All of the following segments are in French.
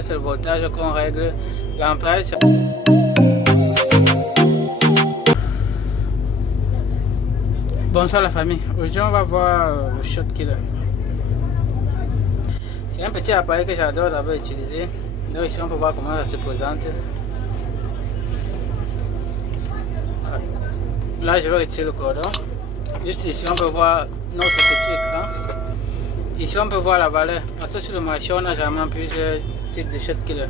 c'est le voltage qu'on règle, l'amperage. Bonsoir la famille, aujourd'hui on va voir le Short Killer. C'est un petit appareil que j'adore d'abord utiliser. Donc ici on peut voir comment ça se présente. Là je vais retirer le cordon. Juste ici on peut voir notre petit écran. Ici on peut voir la valeur. Parce que sur le marché on a généralement plusieurs types de Short Killer.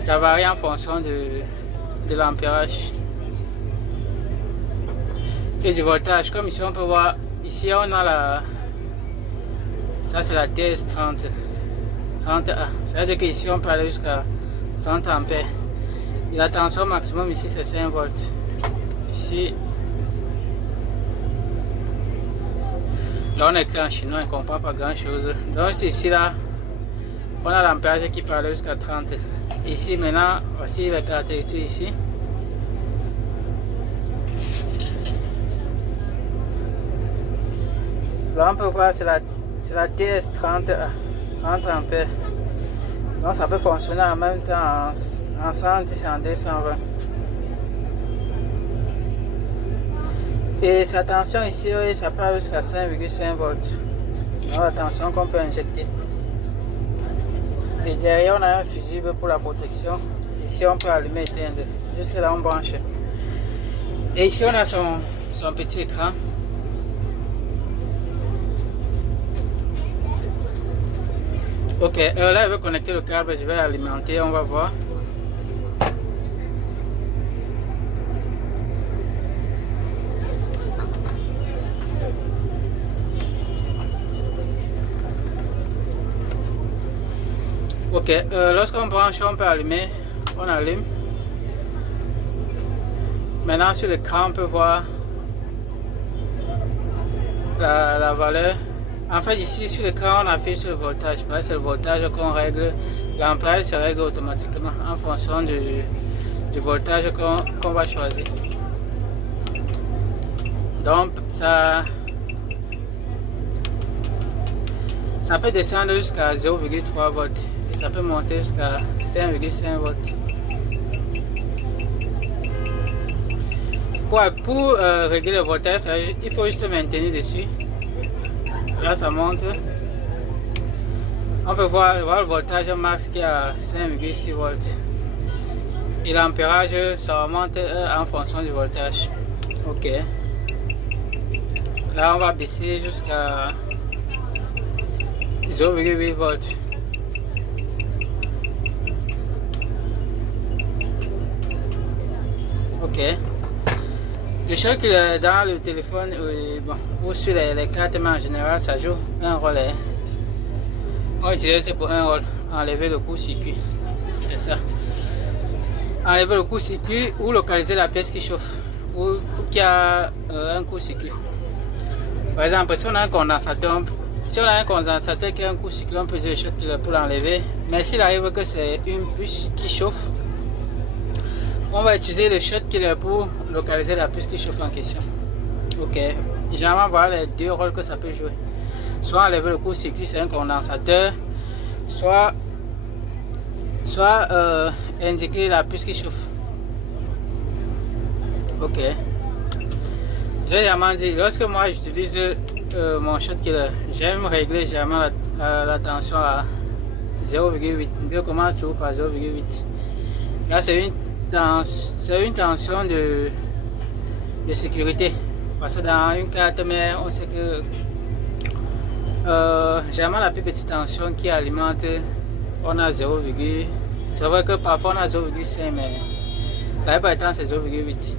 Ça varie en fonction de l'ampérage et du voltage. Comme ici on peut voir, ici on a la, ça c'est la TS 30A. Ça veut dire qu'ici on peut aller jusqu'à 30 ampères. Et la tension maximum ici c'est 5 volts. Ici, là on est écrit en chinois, on ne comprend pas grand chose. Donc ici là, on a l'ampérage qui peut aller jusqu'à 30. Ici maintenant, voici les caractéristiques ici. Là on peut voir c'est la TS 30 ampères. Donc ça peut fonctionner en même temps en 110 et en 220. Et sa tension ici, ça part jusqu'à 5,5 volts. Donc la tension qu'on peut injecter. Et derrière on a un fusible pour la protection. Ici on peut allumer et éteindre. Juste là on branche. Et ici on a son petit écran. Ok, là je vais connecter le câble, je vais alimenter, on va voir. Ok, lorsqu'on branche, on peut allumer, on allume. Maintenant sur l'écran, on peut voir la valeur. En fait, ici sur l'écran, on affiche le voltage. C'est le voltage qu'on règle. L'amperage se règle automatiquement en fonction du voltage qu'on va choisir. Donc, ça peut descendre jusqu'à 0,3 volts. Et ça peut monter jusqu'à 5,5 volts. Pour régler le voltage, il faut juste maintenir dessus. Là ça monte. On peut voir le voltage max qui est à 5,6 volts. Et l'ampérage ça remonte en fonction du voltage. Ok. Là on va baisser jusqu'à 0,8 volts. Ok. Le choc dans le téléphone ou sur les cartes, mais en général ça joue un rôle. On utilise pour un rôle, enlever le court-circuit. C'est ça. Enlever le court-circuit ou localiser la pièce qui chauffe ou qui a un court-circuit. Par exemple, si on a un condensateur, qui a un court-circuit, on peut utiliser le short killer pour l'enlever. Mais s'il arrive que c'est une puce qui chauffe, on va utiliser le short killer pour localiser la puce qui chauffe en question. Ok. Généralement, voilà les deux rôles que ça peut jouer. Soit enlever le court-circuit, c'est un condensateur, soit indiquer la puce qui chauffe. Ok. J'ai généralement dit, lorsque moi j'utilise mon short killer, j'aime régler généralement la tension à 0,8. Je commence toujours par 0,8. Là, c'est une tension de sécurité. Parce que dans une carte mère, on sait que généralement la plus petite tension qui alimente, on a 0, c'est vrai que parfois on a 0,5, mais la plupart du temps c'est 0,8.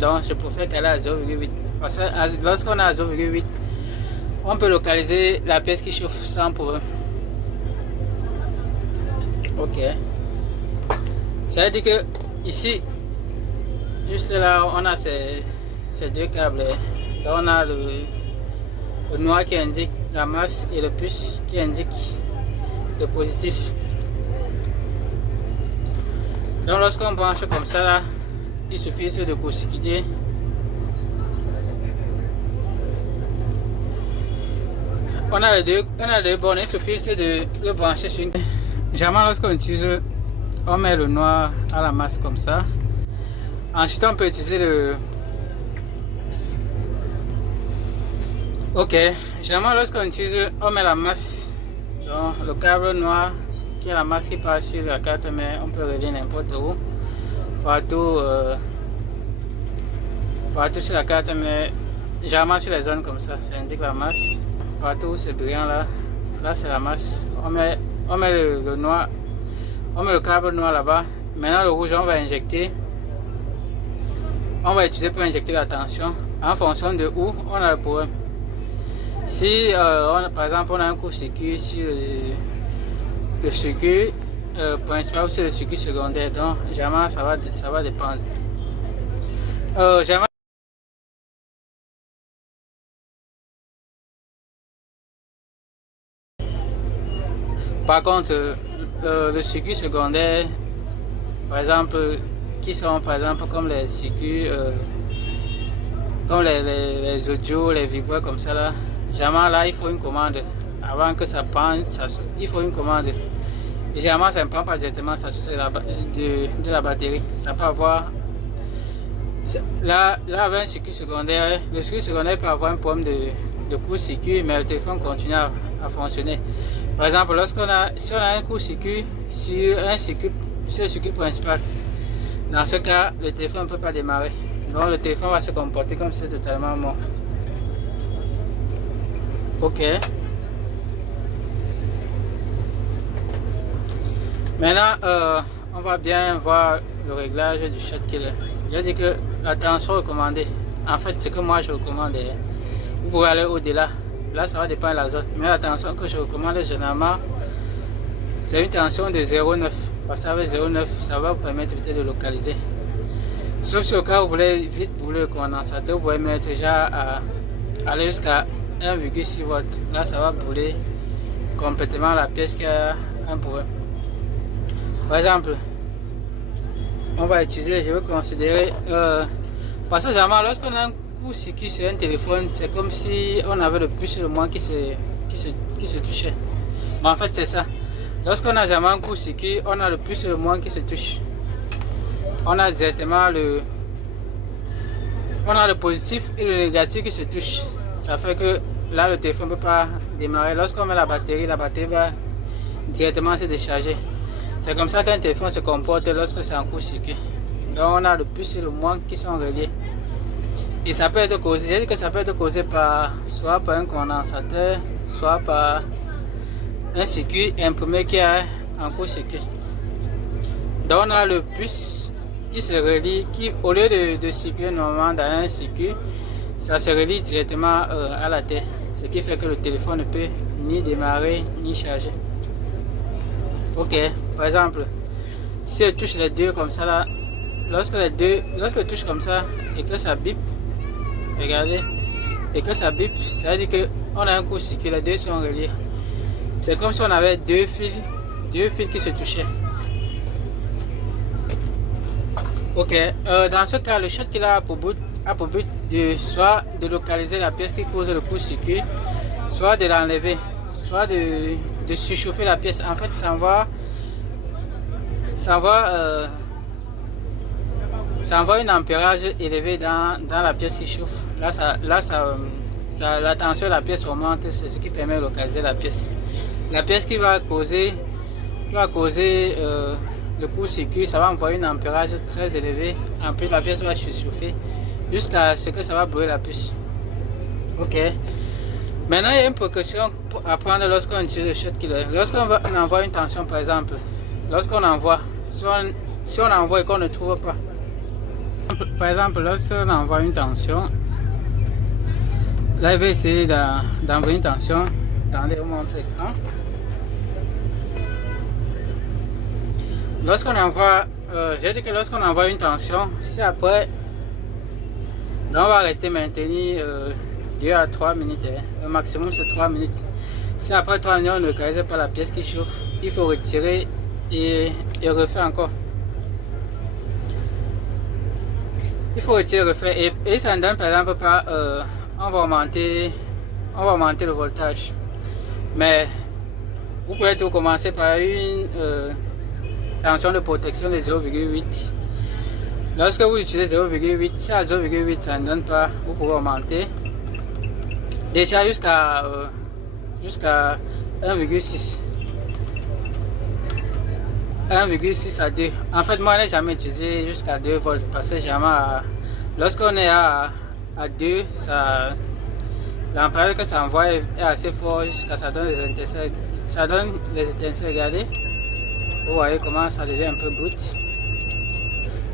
Donc je préfère qu'elle est à 0,8. Parce que lorsqu'on a 0,8, on peut localiser la pièce qui chauffe sans problème. Ok. Ça veut dire que ici, juste là, on a ces deux câbles. Donc on a le noir qui indique la masse et le plus qui indique le positif. Donc lorsqu'on branche comme ça là, il suffit de court-circuiter. On a les deux bornes, il suffit de le brancher sur une. généralement lorsqu'on utilise, on met le noir à la masse comme ça. Ensuite on peut utiliser le... Ok, généralement lorsqu'on utilise, on met la masse, donc le câble noir qui est la masse qui passe sur la carte, mais on peut relier n'importe où, partout sur la carte, mais généralement sur les zones comme ça indique la masse. Partout où c'est brillant là c'est la masse. On met le noir, on met le câble noir là-bas. Maintenant le rouge on va injecter, on va utiliser pour injecter la tension en fonction de où on a le problème. Si par exemple on a un court-circuit sur le circuit principal ou sur le circuit secondaire, donc généralement ça va dépendre. Par contre, le circuit secondaire, par exemple, qui sont par exemple comme les circuits, comme les audios, les vibreurs comme ça là, généralement là il faut une commande. Avant que ça prenne, il faut une commande. Et généralement ça ne prend pas directement sa source de la batterie. Ça peut avoir... Là avec un circuit secondaire, le circuit secondaire peut avoir un problème de court-circuit, mais le téléphone continue à fonctionner. Par exemple, si on a un court-circuit sur le circuit principal, dans ce cas, le téléphone ne peut pas démarrer. Donc le téléphone va se comporter comme si c'était totalement mort. Ok. Maintenant, on va bien voir le réglage du Short Killer. J'ai dit que la tension recommandée, en fait, ce que moi je recommande, vous pouvez aller au-delà. Là, ça va dépendre de la zone. Mais la tension que je recommande généralement, c'est une tension de 0,9. Parce qu'avec 0,9, ça va vous permettre peut-être de localiser. Sauf si au cas où vous voulez vite brûler le condensateur, vous pouvez mettre déjà à aller jusqu'à 1,6 volts. Là, ça va brûler complètement la pièce qui a un problème. Par exemple, on va utiliser, je vais considérer, parce que généralement, lorsqu'on a un court-circuit sur un téléphone, c'est comme si on avait le plus et le moins qui se touchaient. Mais en fait, c'est ça. Lorsqu'on a jamais un court-circuit, on a le plus et le moins qui se touchent. On a directement le positif et le négatif qui se touchent. Ça fait que là, le téléphone ne peut pas démarrer. Lorsqu'on met la batterie va directement se décharger. C'est comme ça qu'un téléphone se comporte lorsque c'est en court-circuit. Donc on a le plus et le moins qui sont reliés. Et ça peut être causé, j'ai dit que ça peut être causé soit par un condensateur, soit par un circuit imprimé qui est en court-circuit. Donc on a le plus qui se relie, qui au lieu de circuler normalement dans un circuit, ça se relie directement à la terre. Ce qui fait que le téléphone ne peut ni démarrer ni charger. Ok, par exemple, si je touche les deux comme ça là, lorsque je touche comme ça et que ça bip, regardez, et que ça bip, ça veut dire qu'on a un court-circuit, les deux sont reliés. C'est comme si on avait deux fils qui se touchaient. Ok, dans ce cas, le Short Killer a pour but de soit de localiser la pièce qui cause le court-circuit, soit de l'enlever, soit de surchauffer la pièce. En fait, ça envoie un ampérage élevé dans la pièce qui chauffe. La tension de la pièce augmente, c'est ce qui permet de localiser la pièce. La pièce qui va causer le court-circuit, ça va envoyer un ampérage très élevé. En plus, la pièce va surchauffer jusqu'à ce que ça va brûler la puce. Ok. Maintenant, il y a une précaution à prendre lorsqu'on utilise le Short Killer. Lorsqu'on envoie une tension, par exemple, lorsqu'on envoie, si on envoie et qu'on ne trouve pas, par exemple, lorsqu'on envoie une tension, là, il va essayer d'envoyer une tension. Attendez, je vous montre l'écran. Lorsqu'on envoie, j'ai dit que lorsqu'on envoie une tension, si après, là, on va rester maintenir 2 à 3 minutes, hein. Le maximum c'est 3 minutes. Si après 3 minutes on ne localise pas la pièce qui chauffe, il faut retirer et refaire encore. Il faut retirer et refaire. Et ça ne donne par exemple pas, on va augmenter le voltage. Mais Vous pouvez tout commencer par une tension de protection de 0,8. Lorsque vous utilisez 0,8, si à 0,8 ça ne donne pas, vous pouvez augmenter. Déjà jusqu'à 1,6. 1,6 à 2. En fait, moi, je n'ai jamais utilisé jusqu'à 2 volts parce que lorsqu'on est à 2, l'ampérage que ça envoie est assez fort jusqu'à ça donne les étincelles. Ça donne les étincelles, regardez. Vous voyez comment ça devient un peu brut.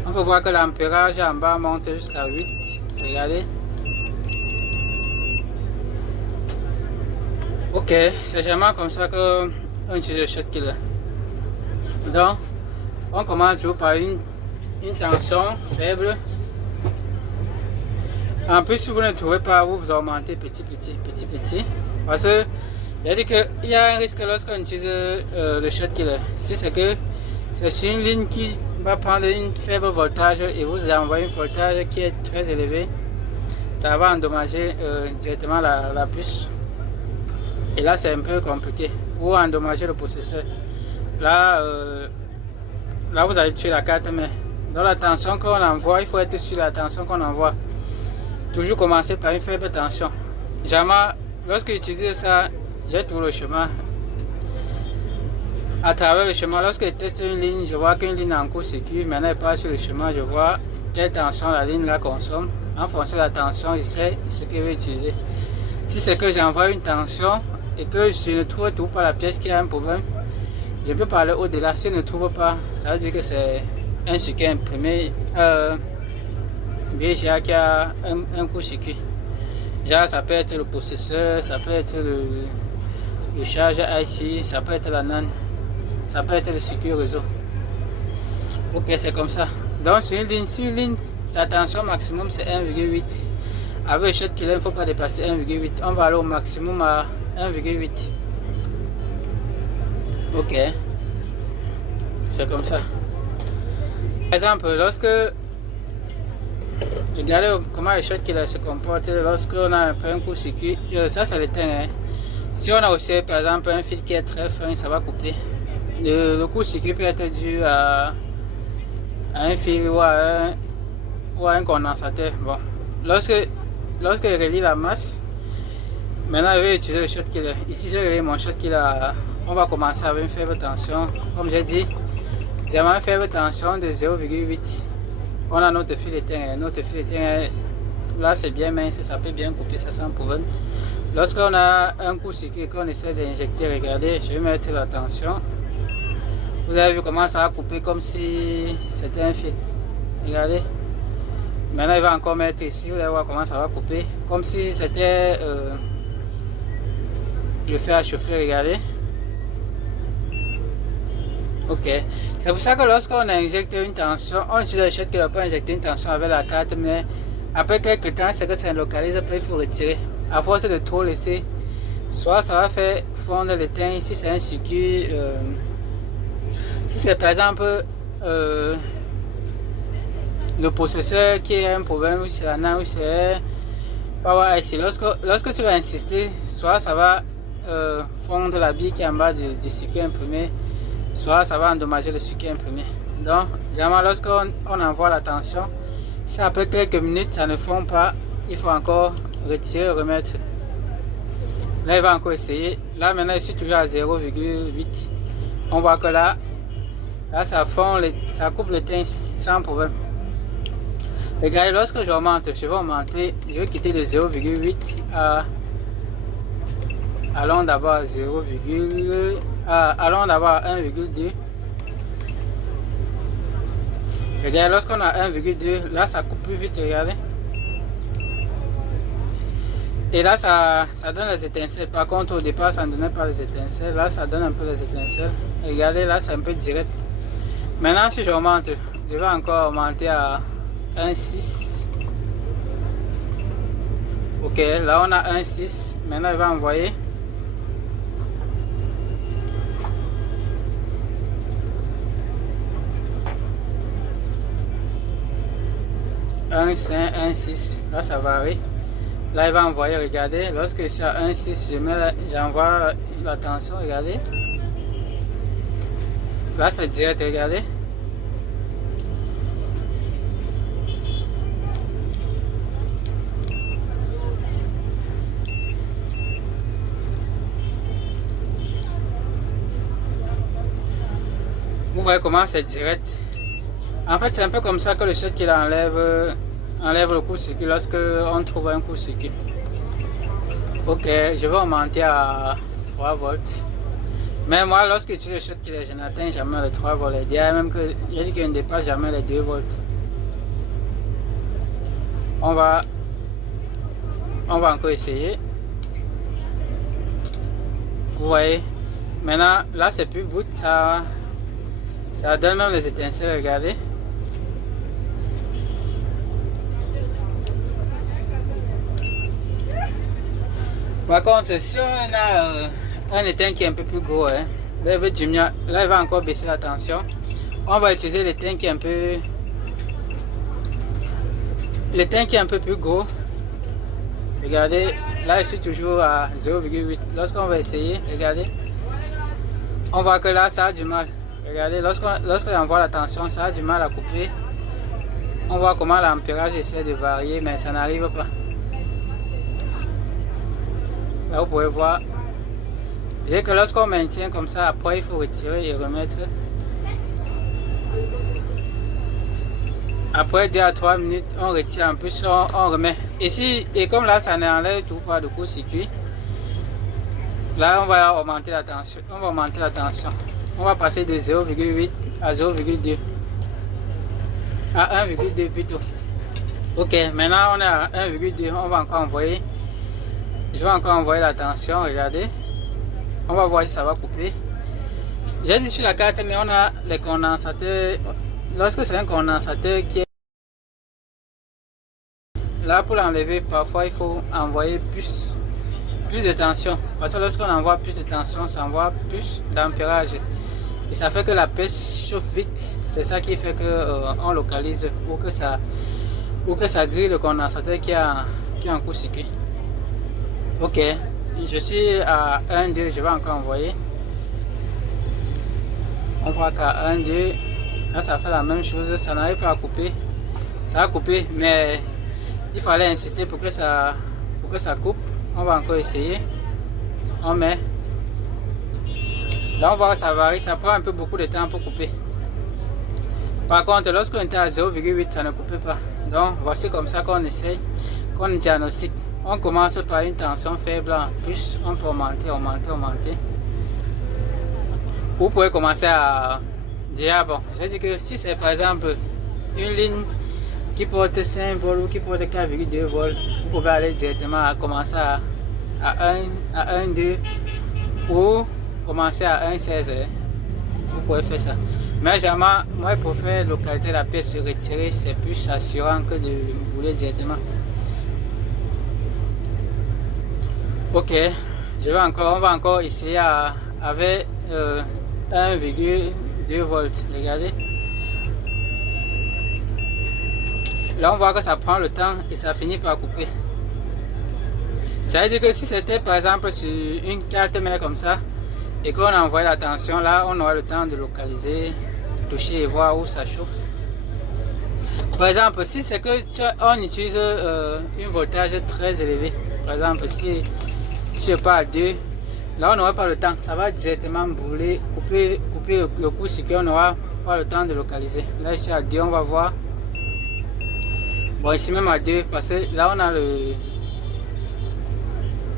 On peut voir que l'ampérage en bas monte jusqu'à 8. Regardez. Ok, c'est vraiment comme ça qu'on utilise le Short Killer. Donc, on commence toujours par une tension faible. En plus, si vous ne trouvez pas, vous augmentez petit. Parce que, il a dit qu'il y a un risque lorsqu'on utilise le Short Killer. Si c'est que c'est sur une ligne qui va prendre une faible voltage et vous envoyez un voltage qui est très élevé, ça va endommager directement la puce. Et là, c'est un peu compliqué. Ou endommager le processeur. Là, vous allez tuer la carte mère. Dans la tension qu'on envoie, il faut être sur la tension qu'on envoie. Toujours commencer par une faible tension. Jamais, lorsque j'utilise ça, j'ai tout le chemin. À travers le chemin, lorsque je teste une ligne, je vois qu'une ligne en court-circuit. Maintenant, elle passe sur le chemin, je vois quelle tension la ligne là consomme. En fonction de la tension, je sais ce que je vais utiliser. Si c'est que j'envoie une tension et que je ne trouve tout pas la pièce qui a un problème, je peux parler au-delà. Si je ne trouve pas, ça veut dire que c'est un circuit imprimé BGA qui a un court-circuit. Genre, ça peut être le processeur, ça peut être le charge IC, ça peut être la NAND, ça peut être le circuit réseau. Ok, c'est comme ça. Donc, sur une ligne, sa tension maximum c'est 1,8. Avec le Short Killer, il ne faut pas dépasser 1,8. On va aller au maximum à 1,8. Ok, c'est comme ça. Par exemple, lorsque regardez comment le Short Killer se comporte lorsqu'on a un court-circuit, ça l'éteint. Hein. Si on a aussi par exemple un fil qui est très fin, ça va couper. Le court-circuit peut être dû à un fil ou à un condensateur. Bon, lorsque je relie la masse, maintenant je vais utiliser le Short Killer. Ici je relie mon Short Killer. On va commencer avec une faible tension. Comme j'ai dit, j'ai une faible tension de 0,8. On a notre fil éteint. Notre fil éteint, là c'est bien mince, ça peut bien couper, ça sans problème. Lorsqu'on a un court-circuit et qu'on essaie d'injecter, regardez, je vais mettre la tension. Vous avez vu comment ça va couper comme si c'était un fil. Regardez. Maintenant il va encore mettre ici, vous allez voir comment ça va couper. Comme si c'était le fer à chauffer, regardez. Ok, c'est pour ça que lorsqu'on injecte une tension, on utilise le Short Killer pour injecter une tension avec la carte, mais après quelques temps, c'est que ça localise, après il faut retirer. À force de trop laisser, soit ça va faire fondre l'étain, si c'est un circuit, si c'est par exemple le processeur qui a un problème, ou c'est la NAND, ou c'est Power IC, lorsque tu vas insister, soit ça va fondre la bille qui est en bas du circuit imprimé, soit ça va endommager le circuit imprimé. Donc, généralement, lorsqu'on envoie la tension, si après quelques minutes ça ne fond pas, il faut encore retirer, remettre. Là, il va encore essayer. Là, maintenant, je suis toujours à 0,8. On voit que là, ça fond, ça coupe le teint sans problème. Regardez, lorsque je vais augmenter, je vais quitter de 0,8 à... Allons d'abord à 0,1. Allons d'abord à 1,2. Regardez, lorsqu'on a 1,2, là ça coupe plus vite, regardez. Et là ça donne les étincelles. Par contre au départ ça ne donnait pas les étincelles. Là ça donne un peu les étincelles. Regardez, là c'est un peu direct. Maintenant si j'augmente, je vais encore augmenter à 1,6. Ok, là on a 1,6. Maintenant il va envoyer. 1,5, 1,6, là ça varie. Là il va envoyer, regardez, lorsque je suis à 1,6, j'envoie la tension, regardez. Là c'est direct, regardez. Vous voyez comment c'est direct. En fait c'est un peu comme ça que le short killer enlève le court-circuit lorsque on trouve un court-circuit. Ok, je vais augmenter à 3 volts. Mais moi, lorsque je le short killer, je n'atteins jamais les 3 volts. Il y a même que j'ai dit que je ne dépasse jamais les 2 volts. On va encore essayer. Vous voyez. Maintenant, là c'est plus boot, ça donne même les étincelles, regardez. Par contre, si on a un éteint qui est un peu plus gros, hein, là il veut diminuer, là il va encore baisser la tension. On va utiliser l'éteint qui est un peu plus gros. Regardez, là je suis toujours à 0,8. Lorsqu'on va essayer, regardez, on voit que là ça a du mal. Regardez, lorsqu'on envoie la tension, ça a du mal à couper. On voit comment l'ampérage essaie de varier, mais ça n'arrive pas. Là vous pouvez voir, dès que lorsqu'on maintient comme ça, après il faut retirer et remettre. Après 2 à 3 minutes, on retire, en plus on remet. Ici, et comme là ça n'enlève tout pas de court-circuit, là on va augmenter la tension. On va passer de 0,8 à 0,2. À 1,2 plutôt. Ok, maintenant on est à 1,2. On va encore envoyer. Je vais encore envoyer la tension, regardez. On va voir si ça va couper. J'ai dit sur la carte, mais on a les condensateurs. Lorsque c'est un condensateur qui est là, pour l'enlever, parfois il faut envoyer plus de tension. Parce que lorsqu'on envoie plus de tension, ça envoie plus d'ampérage. Et ça fait que la pièce chauffe vite. C'est ça qui fait que on localise ou que ça grille le condensateur qui a un court-circuit. Ok, je suis à 1, 2, je vais encore envoyer. On voit qu'à 1, 2, là ça fait la même chose, ça n'arrive pas à couper. Ça a coupé, mais il fallait insister pour que ça coupe. On va encore essayer. On met. Là on voit que ça varie, ça prend un peu beaucoup de temps pour couper. Par contre, lorsqu'on était à 0,8, ça ne coupait pas. Donc voici comme ça qu'on essaye, qu'on diagnostique. On commence par une tension faible, plus on peut augmenter. Vous pouvez commencer à dire, bon, je dis que si c'est par exemple une ligne qui porte 5 volts ou qui porte 4,2 volts, vous pouvez aller directement commencer à 1, 2 ou commencer à 1,16. Vous pouvez faire ça. Mais jamais, moi je préfère localiser la pièce et retirer, c'est plus assurant que de bouler directement. Ok, on va encore essayer avec 1,2 volts. Regardez. Là, on voit que ça prend le temps et ça finit par couper. Ça veut dire que si c'était par exemple sur une carte mère comme ça et qu'on envoie la tension, là, on aura le temps de localiser, toucher et voir où ça chauffe. Par exemple, si c'est que on utilise un voltage très élevé, par exemple, si je pars à 2, là on n'aura pas le temps, ça va directement brûler, couper le court-circuit, on n'aura pas le temps de localiser. Là je suis à 2, on va voir. Bon, ici même à 2, parce que là on a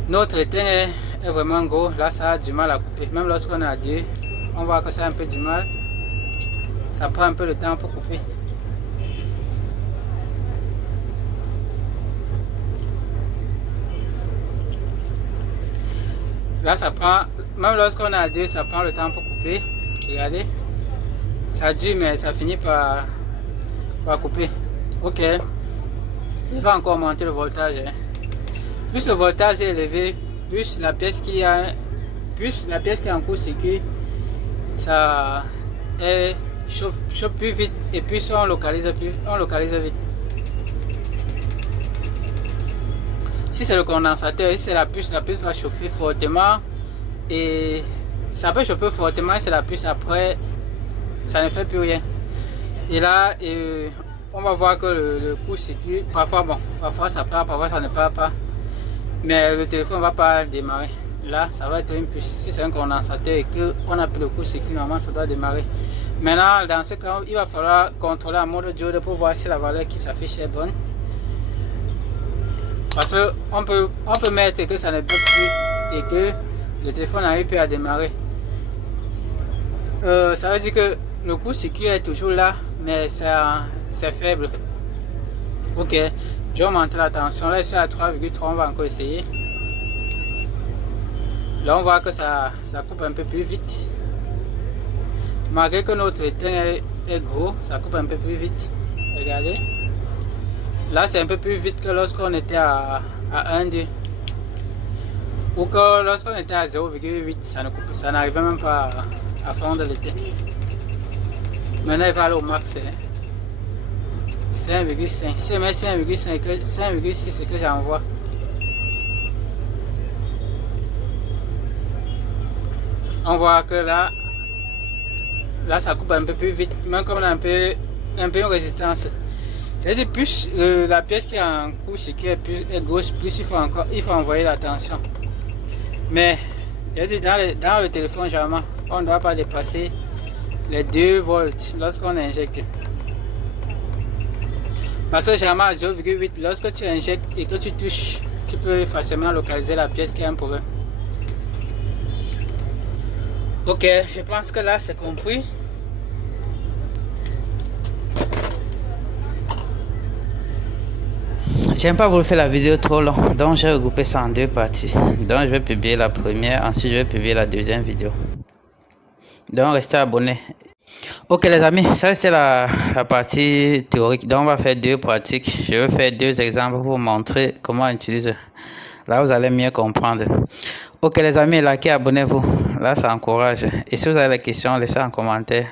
notre éteint est vraiment gros, là ça a du mal à couper. Même lorsqu'on est à 2, on voit que ça a un peu du mal, ça prend un peu de temps pour couper. Là ça prend, même lorsqu'on est à 2, ça prend le temps pour couper. Regardez, ça dure mais ça finit par couper. Ok, il va encore monter le voltage. Plus le voltage est élevé, plus la pièce qui est en court-circuit, ça chauffe plus vite et plus on localise vite. Si c'est le condensateur, si c'est la puce va chauffer fortement et ça peut chauffer fortement si c'est la puce après ça ne fait plus rien. Et là, on va voir que le court-circuit, parfois ça part, parfois ça ne part pas. Mais le téléphone ne va pas démarrer. Là, ça va être une puce. Si c'est un condensateur et qu'on a pris le court-circuit, normalement ça doit démarrer. Maintenant, dans ce cas, il va falloir contrôler en mode diode pour voir si la valeur qui s'affiche est bonne. Parce qu'on peut mettre que ça ne peut plus et que le téléphone n'arrive plus à démarrer. Ça veut dire que le court-circuit est toujours là, mais c'est faible. Ok, je vais augmenter la tension. Là, je suis à 3,3, on va encore essayer. Là, on voit que ça coupe un peu plus vite. Malgré que notre éteint est gros, ça coupe un peu plus vite. Regardez. Là, c'est un peu plus vite que lorsqu'on était à 1,2. Ou que lorsqu'on était à 0,8, ça n'arrivait même pas à fondre l'éteint. Maintenant, il va aller au max. C'est 1,5. Si je mets 5,6, c'est que j'envoie. On voit que là ça coupe un peu plus vite, même comme on a un peu une résistance. J'ai dit plus la pièce qui est en couche qui est grosse, plus il faut envoyer la tension. Mais j'ai dit dans le téléphone, généralement, on ne doit pas dépasser les 2 volts lorsqu'on injecte. Parce que généralement à 0,8, lorsque tu injectes et que tu touches, tu peux facilement localiser la pièce qui a un problème. Ok, je pense que là c'est compris. J'aime pas vous faire la vidéo trop long, donc j'ai regroupé ça en 2 parties. Donc je vais publier la première, ensuite je vais publier la deuxième vidéo. Donc restez abonnés. Ok les amis, ça c'est la partie théorique. Donc on va faire 2 pratiques. Je vais faire 2 exemples pour vous montrer comment utiliser. Là vous allez mieux comprendre. Ok les amis, likez, abonnez-vous. Là ça encourage. Et si vous avez des questions, laissez en commentaire.